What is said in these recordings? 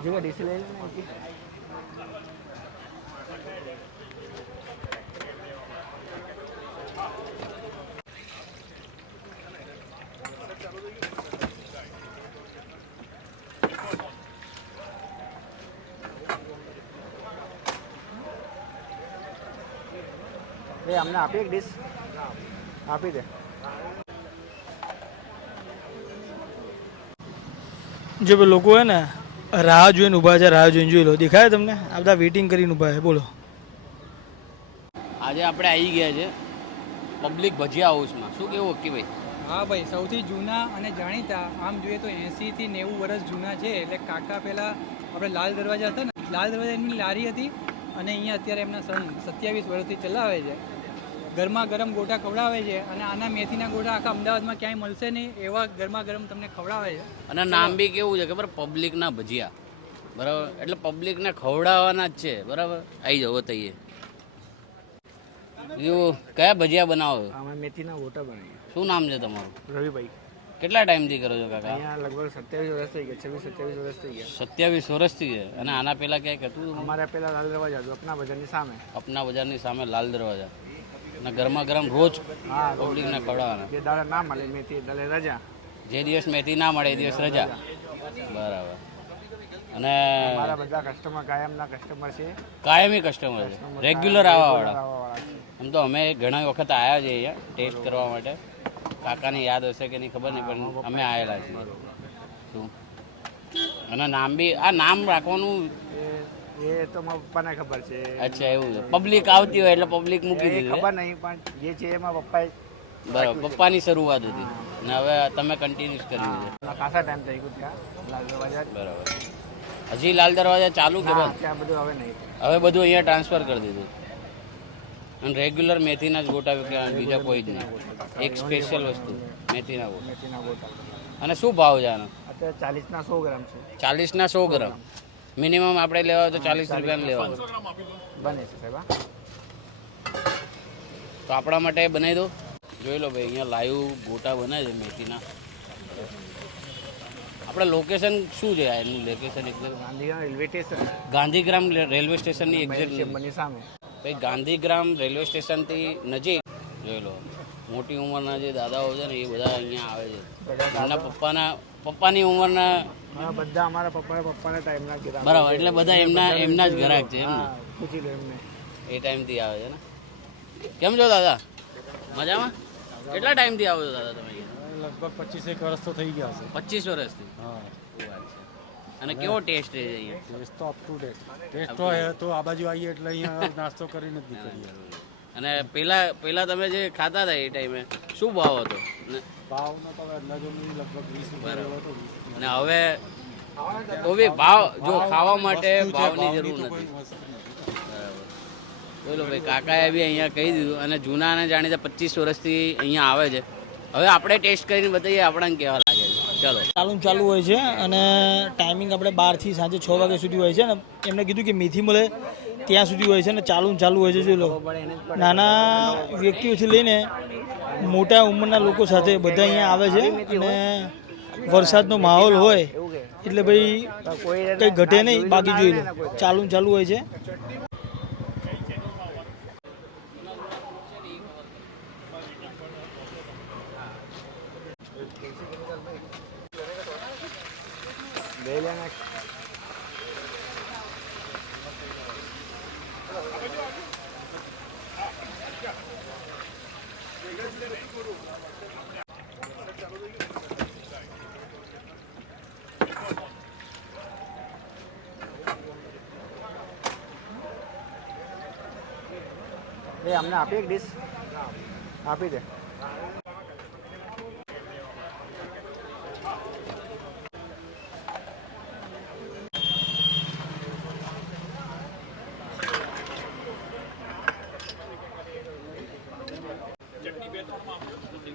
juga di sini nanti. ये हमने आप एक डिश આપી દે. જે લોકો હે ને રાહ જોઈને ઊભા છે રાહ જોઈને જોઈ લો. દેખાય તમને? આ બધા વેઇટિંગ કરીને ઊભા છે. બોલો. આજે આપણે આવી ગયા છે પબ્લિક ભજીયા હાઉસમાં. શું કેવું કે ભાઈ? હા ભાઈ સૌથી જૂના અને જાણીતા આમ જોઈએ તો એંસીથી નેવું વર્ષ જૂના છે એટલે કાકા પહેલા આપણે લાલ દરવાજા હતા ને લાલ દરવાજા એમની લારી હતી અને અહીંયા અત્યારે એમના સન સત્યાવીસ વર્ષથી ચલાવે છે. ગરમા ગરમ ગોટા ખવડાવે છે અને આના મેથીના ગોટા આખા અમદાવાદમાં ક્યાંય મળશે નહીં એવા ગરમા ગરમ તમને ખવડાવે છે. અને નામ બી કેવું છે ખબર? પબ્લિકના ભજીયા. બરાબર? એટલે પબ્લિકને ખવડાવવાના જ છે. બરાબર? આવી જવો બતાવીએ બીજું કયા ભજીયા બનાવો? અમે મેથીના ગોટા બનાવીએ. શું નામ છે તમારું? રવિભાઈ. કેટલા ટાઈમથી કરો છો કાકા? અહીંયા લગભગ સત્યાવીસ વર્ષ થઈ ગયા છવ્વીસ સત્યાવીસ વર્ષ થઈ ગયા. સત્યાવીસ વર્ષથી છે અને આના પહેલા ક્યાંક હતું? અમારે પહેલાં લાલ દરવાજા હતું અપના બજારની સામે. અપના બજારની સામે લાલ દરવાજા. અને ગરમા ગરમ રોજ પબ્લિકને ખવડાવવાના. જે દાડે ના મળે મેથી દાડે રજા. જે દિવસ મેથી ના મળે એ દિવસ રજા. બરાબર. અને મારા બધા કસ્ટમર કાયમના કસ્ટમર છે. કાયમી કસ્ટમર છે. રેગ્યુલર આવવાવાળા. છે. આમ તો અમે ઘણા વખત આવ્યા છીએ અહીંયા ટેસ્ટ કરવા માટે. કાકાની યાદ હશે કે નહીં ખબર નહીં પણ અમે આવેલા છીએ. શું? અને નામ બી આ નામ રાખવાનું એ તો મારા પપ્પાને ખબર છે. અચ્છા એવું છે. પબ્લિક આવતી હોય એટલે પબ્લિક મૂકી દીધું ખબર નહીં પણ જે છે એમાં પપ્પાએ બરાબર પપ્પાની શરૂઆત હતી. ને હવે તમે કન્ટિન્યુઅસ કર્યું છે ખાસા ટાઈમ થઈ ગયો ત્યાં લાલ દરવાજા. બરાબર. હજી લાલ દરવાજા ચાલુ કે બંધ? ત્યાં બધું હવે નહીં. હવે બધું અહીંયા ટ્રાન્સફર કરી દીધું. અને રેગ્યુલર મેથીના જ ગોટા બીજા કોઈ જ નહીં. એક સ્પેશિયલ વસ્તુ મેથીના ગોટા. મેથીના ગોટા. અને શું ભાવ છે આનો? અત્યારે ચાલીસના સો ગ્રામ છે. ચાલીસના સો ગ્રામ. મિનિમમ આપણે લેવા હોય તો ચાલીસ રૂપિયાનું લેવા બને છે સાહેબ તો આપણા માટે બનાવી દો જોઈ લો ભાઈ અહીંયા લાઈવ ગોટા બને છે મેથીના. આપણે લોકેશન શું છે એનું લોકેશન એકદમ Gandhigram railway station. Gandhigram railway સ્ટેશનની એક્ઝેક્ટ મને સામે. ભાઈ ગાંધીગ્રામ રેલવે સ્ટેશનથી નજીક. જોઈ લો મોટી ઉંમરના જે દાદાઓ છે ને એ બધા અહીંયા આવે છે. એમના પપ્પાના પપ્પાની ઉંમરના બધા અમારા પપ્પાએ પપ્પાને ટાઈમના કીધા. બરાબર એટલે બધા એમના એમના જ ઘરાક છે એમ ને પૂછી લો એમને. એ ટાઈમથી આવે છે ને? કેમ છો દાદા? મજામાં? કેટલા ટાઈમથી આવો છો દાદા તમે અહીંયા? લગભગ પચીસ એક વર્ષ તો થઈ ગયા હશે. પચીસ વર્ષથી હા. અને કેવો ટેસ્ટ છે અહીંયા? ટેસ્ટ તો અપ ટુ ડેટ ટેસ્ટ તો તો આ બાજુ આવીએ એટલે અહીંયા નાસ્તો કરીને જ નીકળીએ. અને પેલા પેલા તમે જે ખાતા હતા એ ટાઈમે શું ભાવ હતો? ભાવનો તો લગભગ વીસ રૂપિયા અને હવે તો બી ભાવ જો ખાવા માટે ભાવની જરૂર નથી. બોલો ભાઈ કાકાએ બી અહીંયા કહી દીધું અને જૂના અને જાણીતા પચીસ વર્ષથી અહીંયા આવે છે. હવે આપણે ટેસ્ટ કરીને બતાવીએ આપણને કેવા લાગે છે. ચલો. ચાલુ ને ચાલુ હોય છે અને ટાઈમિંગ આપણે બારથી સાંજે છ વાગ્યા સુધી હોય છે ને એમને કીધું કે મેથી મળે. ત્યાં સુધી હોય છે ને ચાલુ ચાલુ હોય છે જો લો. નાના વ્યક્તિઓથી લઈને મોટા ઉંમરના લોકો સાથે બધા અહીંયા આવે છે અને વરસાદનો માહોલ હોય એટલે ભાઈ કંઈ ઘટે નહીં, બાકી જોઈ લો. ચાલુ ચાલુ હોય છે. બે એ અમને આપી એક ડીશ આપી દે.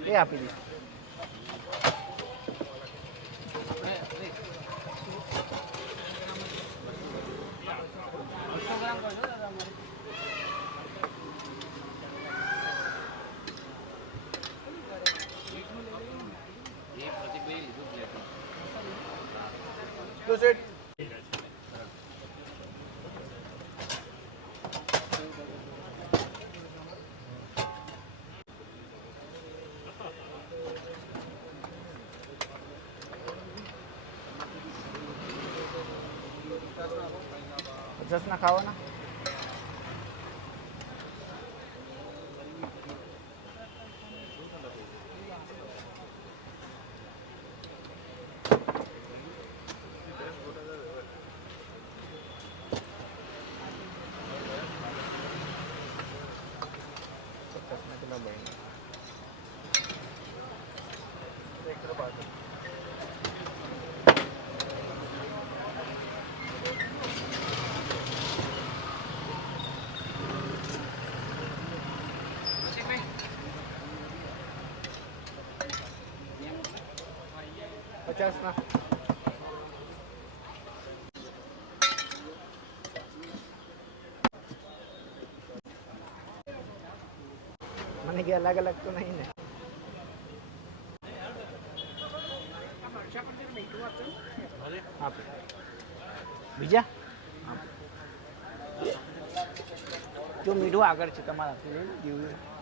એ આપી દે. તો સેટ પચાસના ખાવાના પચાસના મને કે અલગ અલગ તો નહીં ને બીજા. જો મીઠું આગળ છે તમારાથી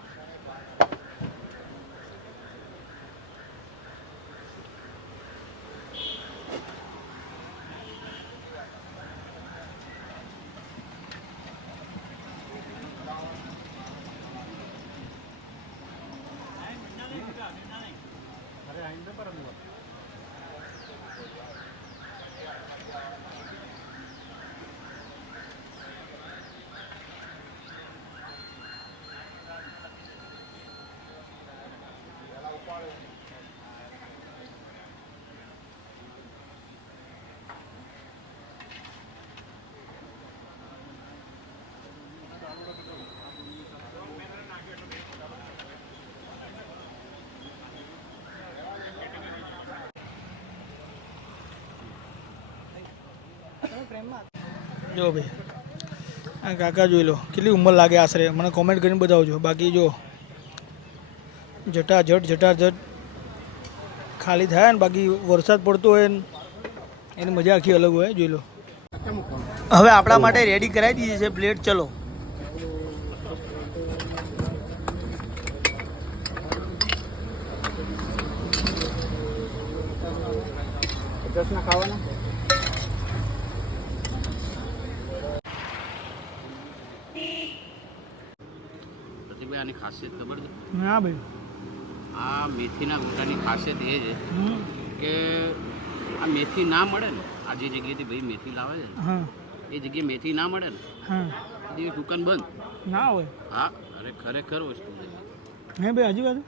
જો ભાઈ આ કાકા જોઈ લો કેટલી ઉંમર લાગે આશરે? મને કોમેન્ટ કરીને બતાવજો. બાકી જો જટાજટ જટાજટ ખાલી થાય ને બાકી વરસાદ પડતો હોય ને એની મજા આખી અલગ હોય જોઈ લો. હવે આપણા માટે રેડી કરાવી દીધી છે પ્લેટ ચલો. ખાવાના? આની ખાસિયત ખબર છે? હા ભાઈ. આ મેથીના ગોટાની ખાસિયત એ છે. કે આ મેથી ના મળે ને આ જે જગ્યાએથી ભાઈ મેથી લાવે છે હા. એ જગ્યાએ મેથી ના મળે ને એ દુકાન બંધ. ના હોય. હા અરે ખરેખર વસ્તુ છે. હે ભાઈ હજી વાત?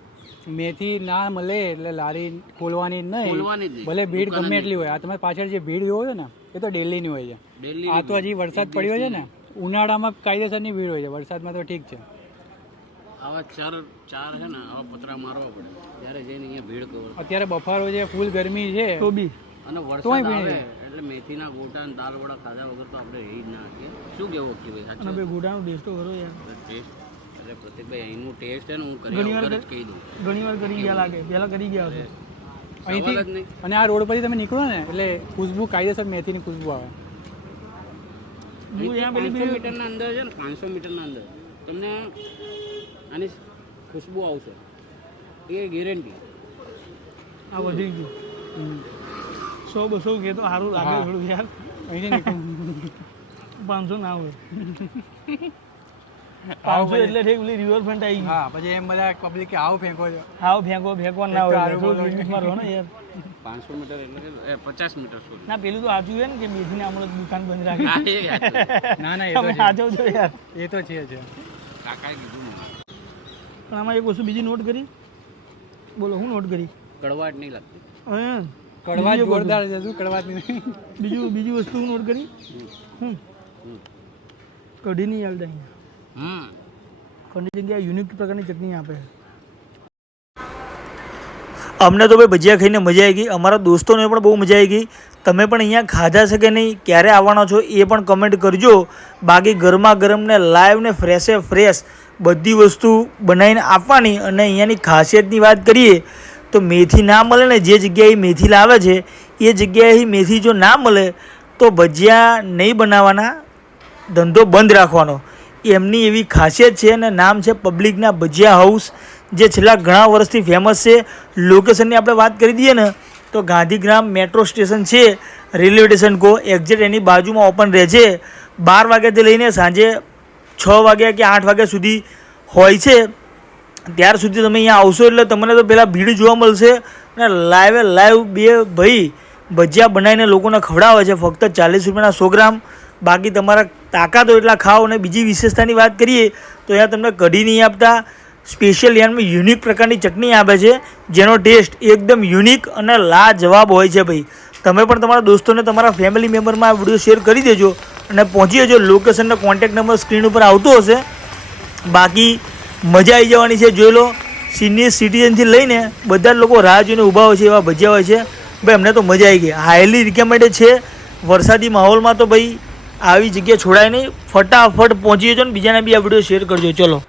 મેથી ના મળે એટલે લારી ખોલવાની જ નહીં. ભલે ભીડ ગમે એટલી હોય. આ તમે પાછળ જે ભીડ જોવો છો ને એ તો ડેલીની હોય છે. આ તો હજી વરસાદ પડ્યો છે ને ઉનાળામાં કાયદેસરની ભીડ હોય છે. વરસાદમાં તો ઠીક છે. આવા ચાર ચાર છે ને આવા પતરા મારવા પડે. ત્યારે જઈને અહીંયા ભીડ કવર અત્યારે બફારો છે ફૂલ ગરમી છે તો બી. અને વરસાદ ભીડ આવે એટલે મેથીના ગોટા અને દાળ વડા ખાધા વગર તો આપણે રહી જ ના શકીએ શું કેવું કે ભાઈ? સાચું ભાઈ ગોટાનો ટેસ્ટ તો ખરો યાર. ટેસ્ટ એટલે પ્રતિકભાઈ અહીંનું ટેસ્ટ છે ને હું કરી ઘણી વાર કહી દઉં. ઘણી વાર કરી ગયા લાગે પહેલાં કરી ગયા હશે. અહીંથી નહીં. અને આ રોડ પરથી તમે નીકળો ને એટલે ખુશ્બુ કાયદેસર મેથીની ખુશ્બુ આવે. હું પાંચસો પેલી મીટરના અંદર છે ને પાંચસો મીટરના અંદર. તમને આની ખુશ્બુ આવશે. એ ગેરંટી આ વધી ગયું. સો બસો કે તો સારું લાગે થોડું યાર. પાંચસો ના હોય. પાંચસો એટલે ઠીક પેલી રિવરફ્રન્ટ આવી ગઈ. હા પછી એમ બધા પબ્લિક કે આવો ફેંકો છો. ફેંકો ફેંકો ના હોય. થોડું લિમિટમાં રહો ને યાર. પાંચસો મીટર એટલે એ પચાસ મીટર સુધી. ના પેલું તો સાચું છે ને કે મેથીને દુકાન બંધ રાખી. ના ના એ તો છે. સાચવજો યાર. એ તો છે છે. કાકાએ કીધું. પણ આમાં એક વસ્તુ બીજી નોટ કરી. બોલો હું નોટ કરી? કડવાટ નહીં લાગતી. હવે કડવા જોરદાર છે શું કડવાત નહીં બીજું બીજી વસ્તુ હું નોટ કરી? હું હમ. કઢી નહીં ચાલતા અહીંયા. હમ. કઢી જગ્યાએ યુનિક પ્રકારની ચટણી આપે. અમને તો ભાઈ ભજીયા ખાઈને મજા આવી ગઈ. અમારા દોસ્તોને પણ બહુ મજા આવી ગઈ. તમે પણ અહીંયા ખાધા છે કે નહીં, ક્યારે આવવાના છો એ પણ કમેન્ટ કરજો. બાકી ગરમા ગરમ ને લાઈવ ને ફ્રેશે ફ્રેશ બધી વસ્તુ બનાવીને આપવાની અને અહીંયાની ખાસિયતની વાત કરીએ તો મેથી ના મળે ને જે જગ્યાએ મેથી લાવે છે, એ જગ્યાએ મેથી જો ના મળે તો ભજીયા નહીં બનાવવાના, ધંધો બંધ રાખવાનો. એમની એવી ખાસિયત છે અને નામ છે પબ્લિકના ભજીયા હાઉસ જે છેલ્લા ઘણા વર્ષથી ફેમસ છે લોકેશનની આપણે વાત કરી દઈએ ને, તો ગાંધીગ્રામ મેટ્રો સ્ટેશન છે રેલવે સ્ટેશન કો એક્ઝેક્ટ એની બાજુમાં ઓપન રહે છે. બાર વાગ્યાથી લઈને સાંજે છ વાગ્યા કે આઠ વાગ્યા સુધી હોય છે. ત્યાર સુધી તમે અહીંયા આવશો એટલે તમને તો પહેલાં ભીડ જોવા મળશે અને લાઈવે લાઈવ બે ભાઈ ભજીયા બનાવીને લોકોને ખવડાવે છે, ફક્ત ચાલીસ રૂપિયાના સો ગ્રામ. બાકી તમારા તાકાત એટલા ખાઓ અને બીજી વિશેષતાની વાત કરીએ તો અહીંયા તમને કઢી નહીં આપતા સ્પેશિયલ યાનમાં યુનિક પ્રકારની ચટણી આપે છે, જેનો ટેસ્ટ એકદમ યુનિક અને લાજવાબ હોય છે ભાઈ. તમે પણ તમારા દોસ્તોને, તમારા ફેમિલી મેમ્બરમાં આ વીડિયો શેર કરી દેજો અને પહોંચી જજો. લોકેશનનો કોન્ટેક્ટ નંબર સ્ક્રીન ઉપર આવતો હશે. બાકી મજા આવી જવાની છે, જોઈ લો. સિનિયર સિટીઝનથી લઈને બધા જ લોકો રાહ જોઈને ઊભા હોય છે, એવા ભજીયા હોય છે. ભાઈ, અમને તો મજા આવી ગઈ. હાઈલી રિકમેન્ડેડ છે. વરસાદી માહોલમાં તો ભાઈ, આવી જગ્યા છોડાય નહીં. ફટાફટ પહોંચી જજો ને બીજાને બી આ વીડિયો શેર કરજો. ચલો.